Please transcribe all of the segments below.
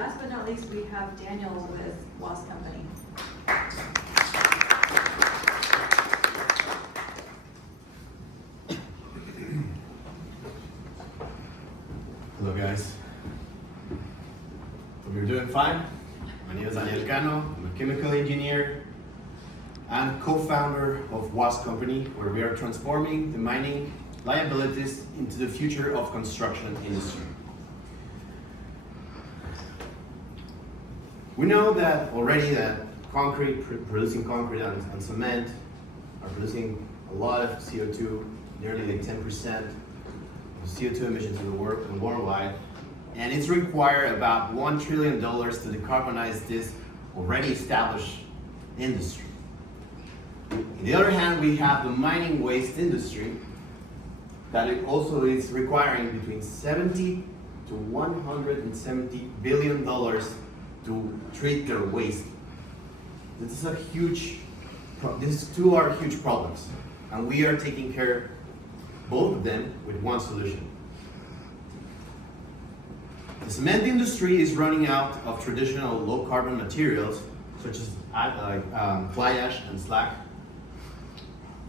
last but not least, we have Daniel with Was Company. Hello guys. Hope you're doing fine. My name is Daniel Cano. I'm a chemical engineer and co-founder of Was Company, where we are transforming the mining liabilities into the future of construction industry. We know that already that producing concrete and cement are producing a lot of CO2, nearly like 10% of CO2 emissions in the world and worldwide, and it's required about $1 trillion to decarbonize this already established industry. On the other hand, we have the mining waste industry that it also is requiring between 70 to 170 billion dollars to treat their waste. These two are huge problems, and we are taking care of both of them with one solution. The cement industry is running out of traditional low carbon materials such as fly ash and slag,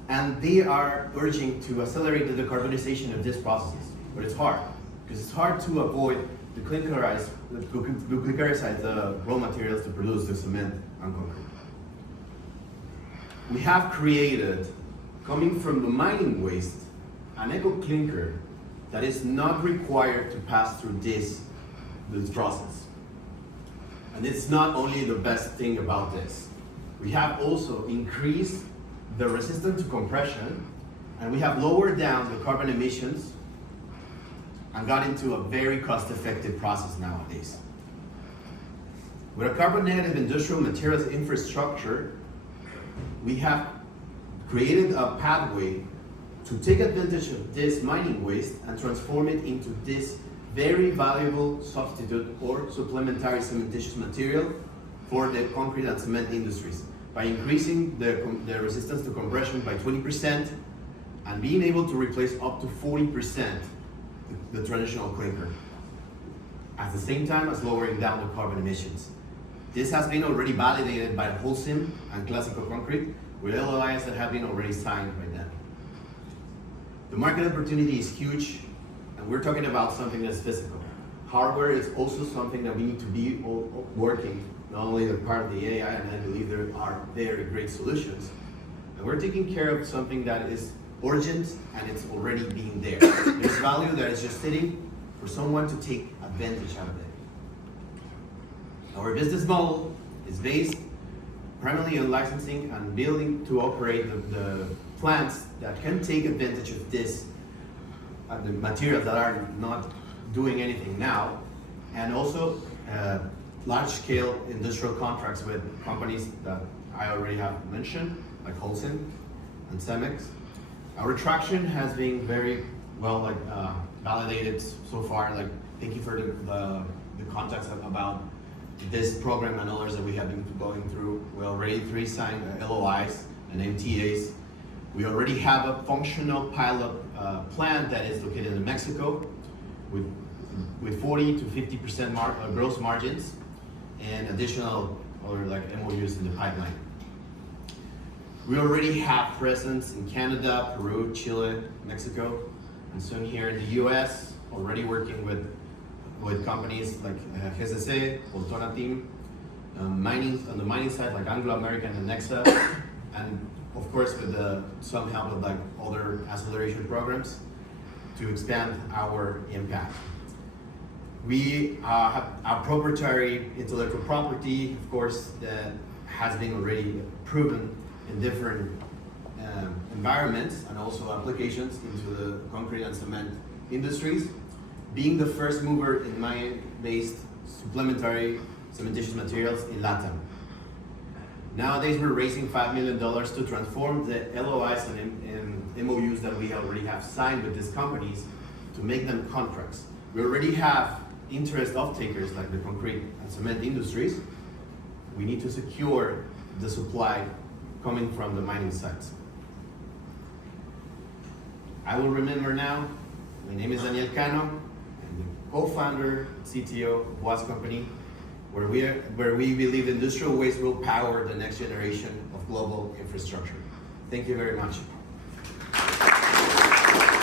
and they are urging to accelerate the decarbonization of these processes. But it's hard, because it's hard to avoid the glycerize the raw materials to produce the cement and concrete. We have created, coming from the mining waste, an eco-clinker that is not required to pass through this process. And it's not only the best thing about this. We have also increased the resistance to compression, and we have lowered down the carbon emissions and got into a very cost-effective process nowadays. With a carbon-negative industrial materials infrastructure, we have created a pathway to take advantage of this mining waste and transform it into this very valuable substitute or supplementary cementitious material for the concrete and cement industries by increasing the resistance to compression by 20% and being able to replace up to 40% the traditional clinker, at the same time as lowering down the carbon emissions. This has been already validated by Holcim and Classical Concrete with LOIs that have been already signed by them. The market opportunity is huge, and we're talking about something that's physical. Hardware is also something that we need to be working, not only the part of the AI, and I believe there are very great solutions. And we're taking care of something that is urgent and it's already being there. There's value that is just sitting for someone to take advantage out of it. Our business model is based primarily on licensing and building to operate the plants that can take advantage of this, the materials that are not doing anything now, and also large-scale industrial contracts with companies that I already have mentioned, like Holcim and Cemex. Our traction has been very well validated so far. Thank you for the context about this program and others that we have been going through. We already 3 signed LOIs and MTAs. We already have a functional pilot plant that is located in Mexico with 40 to 50% gross margins and additional MOUs in the pipeline. We already have presence in Canada, Peru, Chile, Mexico, and soon here in the US, already working with companies like GCC, Voltona team, on the mining side like Anglo American and Nexa, and of course with some help of other acceleration programs to expand our impact. We have a proprietary intellectual property, of course, that has been already proven in different environments and also applications into the concrete and cement industries, being the first mover in mine-based supplementary cementitious materials in Latin. Nowadays, we're raising $5 million to transform the LOIs and MOUs that we already have signed with these companies to make them contracts. We already have interest off-takers like the concrete and cement industries. We need to secure the supply coming from the mining sites. I will remember now, my name is Daniel Cano. I'm the co-founder, CTO of Was Company, where we believe industrial waste will power the next generation of global infrastructure. Thank you very much.